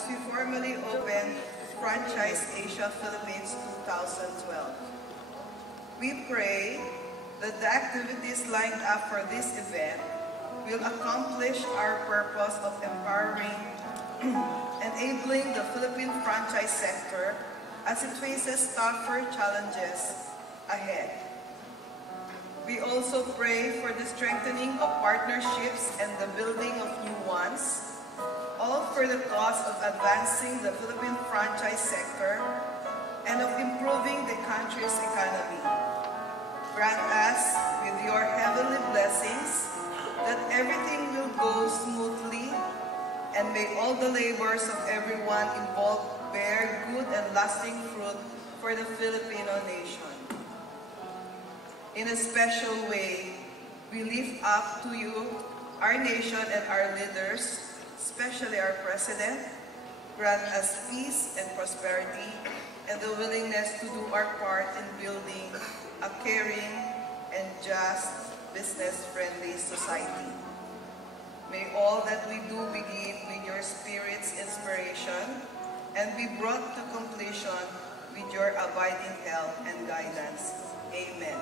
as we formally open Franchise Asia Philippines 2012. We pray that the activities lined up for this event will accomplish our purpose of empowering enabling the Philippine franchise sector as it faces tougher challenges ahead. We also pray for the strengthening of partnerships and the building of new ones, all for the cause of advancing the Philippine franchise sector and of improving the country's economy. Grant us with your heavenly blessings that everything will go smoothly, and may all the labors of everyone involved bear good and lasting fruit for the Filipino nation. In a special way, we lift up to you our nation and our leaders, especially our President. Grant us peace and prosperity and the willingness to do our part in building a caring and just, business-friendly society. May all that we do begin with your Spirit's inspiration and be brought to completion with your abiding help and guidance. Amen.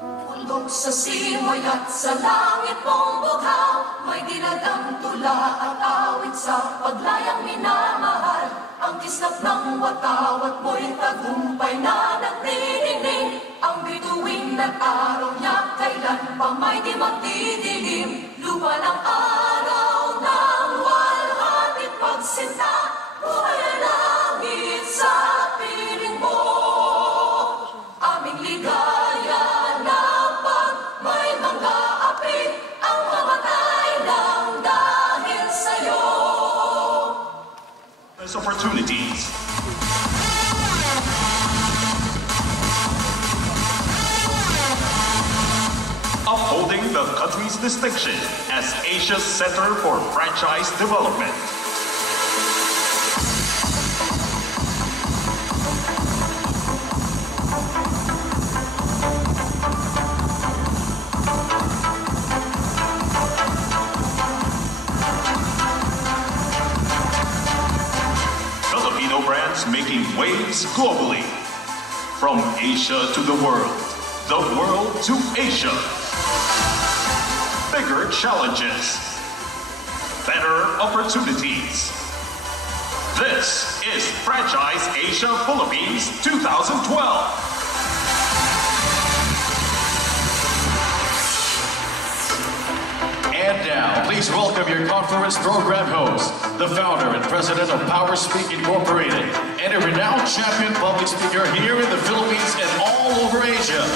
Bundok sa simoy at sa langit mong bughaw, may dinadang tula at awit sa paglayang minamahal. Ang kisap ng watawat mo'y tagumpay na nagdidingding. Ang bituin ng araw niya kailan pa may di magdidilim. Lupa ng araw ng walhating pagsinta, buhay ang langit sa piling mo. Aming ligaya na pag may mga api, ang mamatay lang dahil sa'yo. There's opportunities. Upholding the country's distinction as Asia's Center for Franchise Development. Filipino brands making waves globally. From Asia to the world to Asia. Bigger challenges, better opportunities. This is Franchise Asia Philippines 2012. And now, please welcome your conference program host, the founder and president of Power Speak Incorporated, and a renowned champion public speaker here in the Philippines and all over Asia,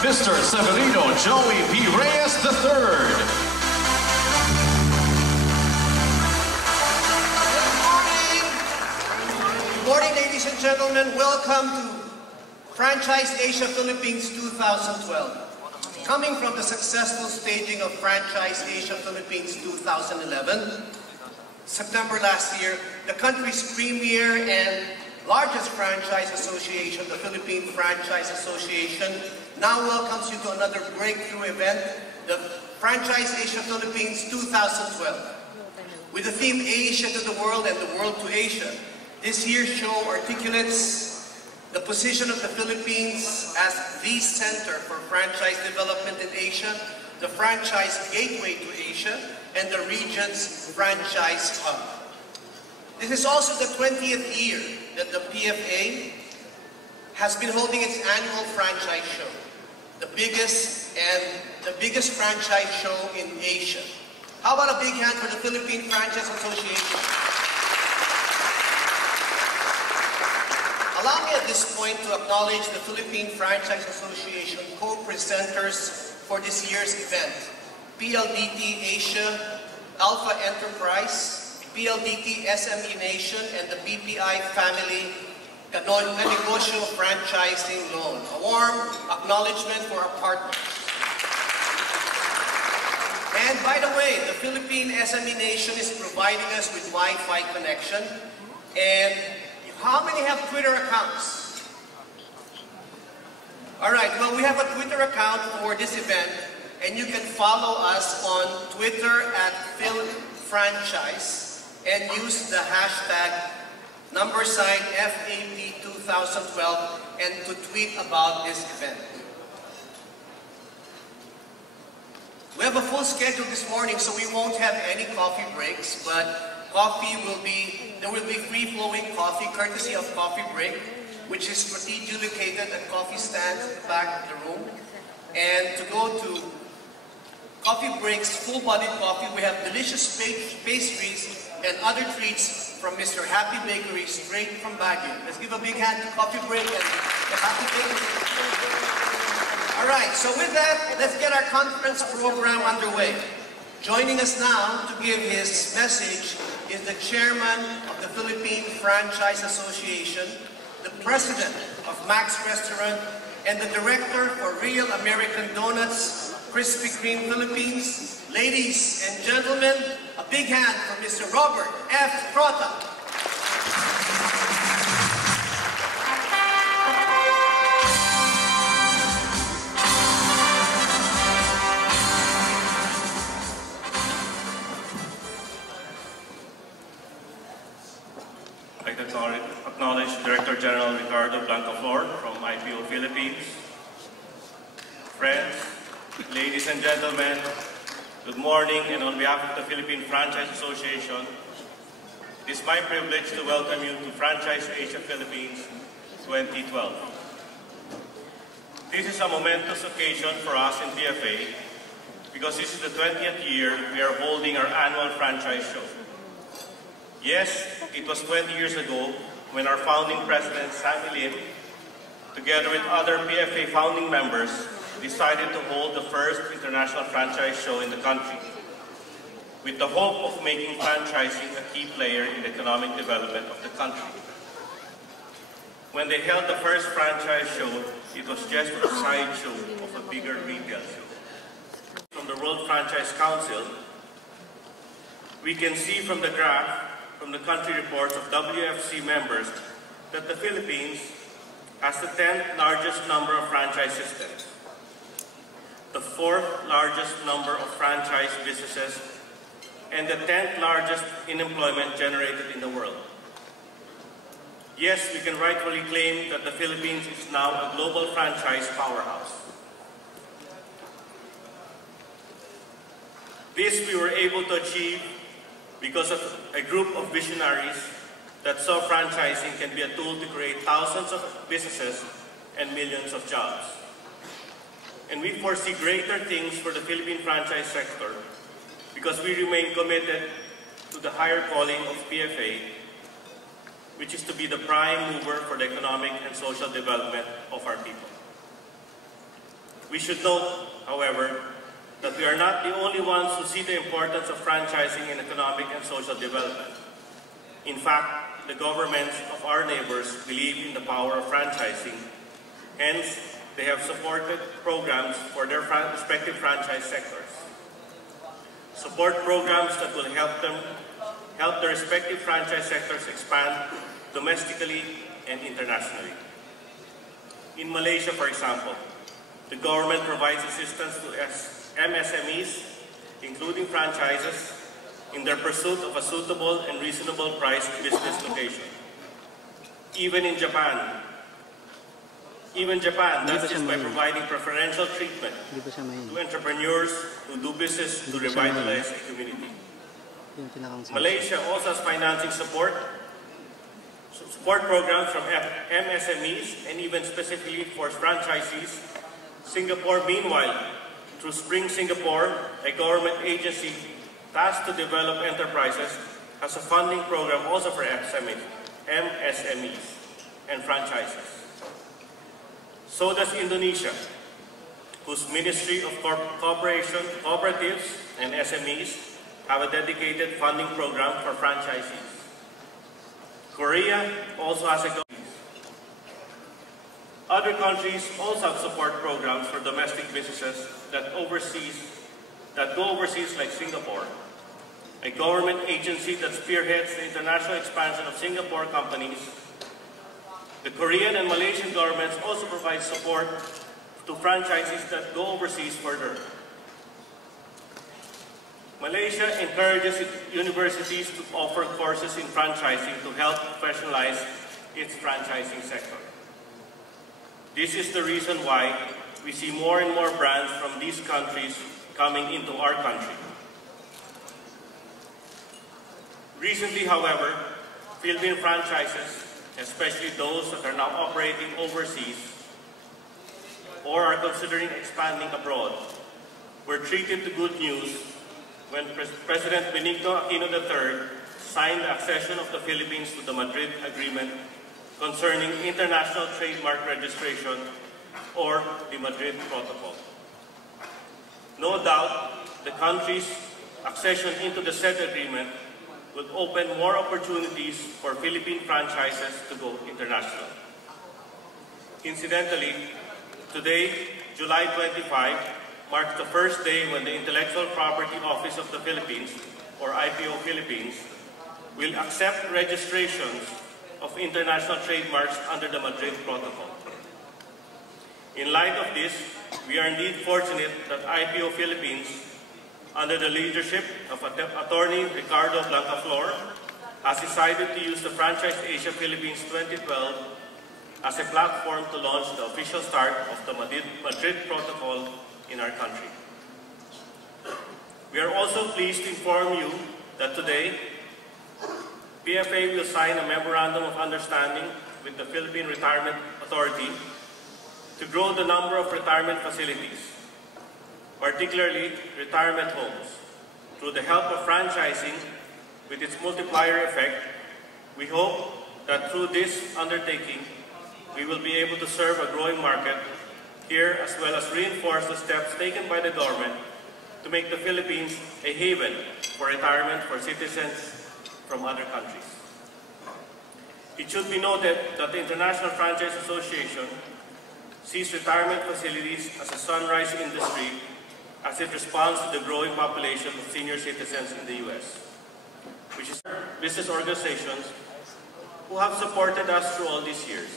Mr. Severino Joey P. Reyes III. Good morning, ladies and gentlemen. Welcome to Franchise Asia Philippines 2012. Coming from the successful staging of Franchise Asia Philippines 2011, September last year, the country's premier and largest franchise association, the Philippine Franchise Association, now welcomes you to another breakthrough event, the Franchise Asia Philippines 2012. With the theme Asia to the World and the World to Asia, this year's show articulates the position of the Philippines as the center for franchise development in Asia, the franchise gateway to Asia, and the region's franchise hub. This is also the 20th year that the PFA has been holding its annual franchise show, the biggest franchise show in Asia. How about a big hand for the Philippine Franchise Association? Allow me at this point to acknowledge the Philippine Franchise Association co-presenters for this year's event, PLDT Asia, Alpha Enterprise, PLDT SME Nation, and the BPI Family Negosyo Franchising Loan. A warm acknowledgement for our partners. And by the way, the Philippine SME Nation is providing us with Wi-Fi connection. And how many have Twitter accounts? All right, well, we have a Twitter account for this event, and you can follow us on Twitter at PhilFranchise and use the hashtag number sign FAP 2012, and to tweet about this event. We have a full schedule this morning, so we won't have any coffee breaks, but there will be free-flowing coffee, courtesy of Coffee Break, which is strategically located at coffee stands at the back of the room. And to go to Coffee Break's full-bodied coffee, we have delicious pastries and other treats from Mr. Happy Bakery, straight from Baguio. Let's give a big hand to Coffee Break and the Happy Bakery. All right, so with that, let's get our conference program underway. Joining us now to give his message is the chairman of the Philippine Franchise Association, the president of Max Restaurant, and the director for Real American Donuts, Krispy Kreme Philippines. Ladies and gentlemen, a big hand for Mr. Robert F. Trota. I'd like to acknowledge Director General Ricardo Blancaflor from IPO Philippines. Friends, ladies and gentlemen, good morning, and on behalf of the Philippine Franchise Association, it is my privilege to welcome you to Franchise Asia Philippines 2012. This is a momentous occasion for us in PFA because this is the 20th year we are holding our annual franchise show. Yes, it was 20 years ago when our founding president, Sammy Lim, together with other PFA founding members, decided to hold the first international franchise show in the country, with the hope of making franchising a key player in the economic development of the country. When they held the first franchise show, it was just a sideshow of a bigger retail show. From the World Franchise Council, we can see from the graph from the country reports of WFC members that the Philippines has the 10th largest number of franchise systems, the 4th largest number of franchise businesses, and the 10th largest in employment generated in the world. Yes, we can rightfully claim that the Philippines is now a global franchise powerhouse. This we were able to achieve because of a group of visionaries that saw franchising can be a tool to create thousands of businesses and millions of jobs. And we foresee greater things for the Philippine franchise sector because we remain committed to the higher calling of PFA, which is to be the prime mover for the economic and social development of our people. We should note, however, that we are not the only ones who see the importance of franchising in economic and social development. In fact, the governments of our neighbors believe in the power of franchising. Hence, they have supported programs for their respective franchise sectors. Support programs that will help the respective franchise sectors expand domestically and internationally. In Malaysia, for example, the government provides assistance to MSMEs, including franchises, in their pursuit of a suitable and reasonable priced business location. Even Japan does this by providing preferential treatment to entrepreneurs who do business to revitalize a community. Malaysia also has financing support programs from MSMEs and even specifically for franchisees. Singapore, meanwhile, through Spring Singapore, a government agency tasked to develop enterprises, has a funding program also for MSMEs and franchises. So does Indonesia, whose Ministry of Cooperation, Cooperatives and SMEs have a dedicated funding program for franchisees. Korea also has a Other countries also have support programs for domestic businesses that go overseas like Singapore, a government agency that spearheads the international expansion of Singapore companies. The Korean and Malaysian governments also provide support to franchisees that go overseas further. Malaysia encourages its universities to offer courses in franchising to help professionalize its franchising sector. This is the reason why we see more and more brands from these countries coming into our country. Recently, however, Philippine franchises, especially those that are now operating overseas or are considering expanding abroad, were treated to good news when President Benigno Aquino III signed the accession of the Philippines to the Madrid Agreement concerning international trademark registration, or the Madrid Protocol. No doubt, the country's accession into the said agreement will open more opportunities for Philippine franchises to go international. Incidentally, today, July 25, marks the first day when the Intellectual Property Office of the Philippines, or IPO Philippines, will accept registrations of international trademarks under the Madrid Protocol. In light of this, we are indeed fortunate that IPO Philippines, under the leadership of Attorney Ricardo Blancaflor, has decided to use the Franchise Asia Philippines 2012 as a platform to launch the official start of the Madrid Protocol in our country. We are also pleased to inform you that today, PFA will sign a Memorandum of Understanding with the Philippine Retirement Authority to grow the number of retirement facilities, particularly retirement homes. Through the help of franchising, with its multiplier effect, we hope that through this undertaking, we will be able to serve a growing market here, as well as reinforce the steps taken by the government to make the Philippines a haven for retirement for citizens from other countries. It should be noted that the International Franchise Association sees retirement facilities as a sunrise industry as it responds to the growing population of senior citizens in the U.S., which is business organizations who have supported us through all these years.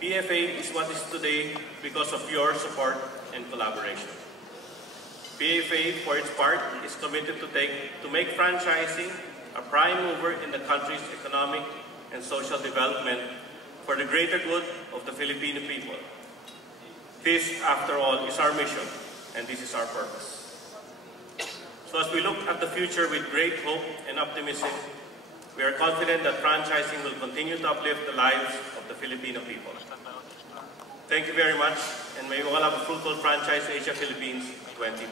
PFA is what is today because of your support and collaboration. PFA, for its part, is committed to make franchising a prime mover in the country's economic and social development for the greater good of the Filipino people. This, after all, is our mission, and this is our purpose. So as we look at the future with great hope and optimism, we are confident that franchising will continue to uplift the lives of the Filipino people. Thank you very much, and may we all have a fruitful Franchise Asia Philippines 2020.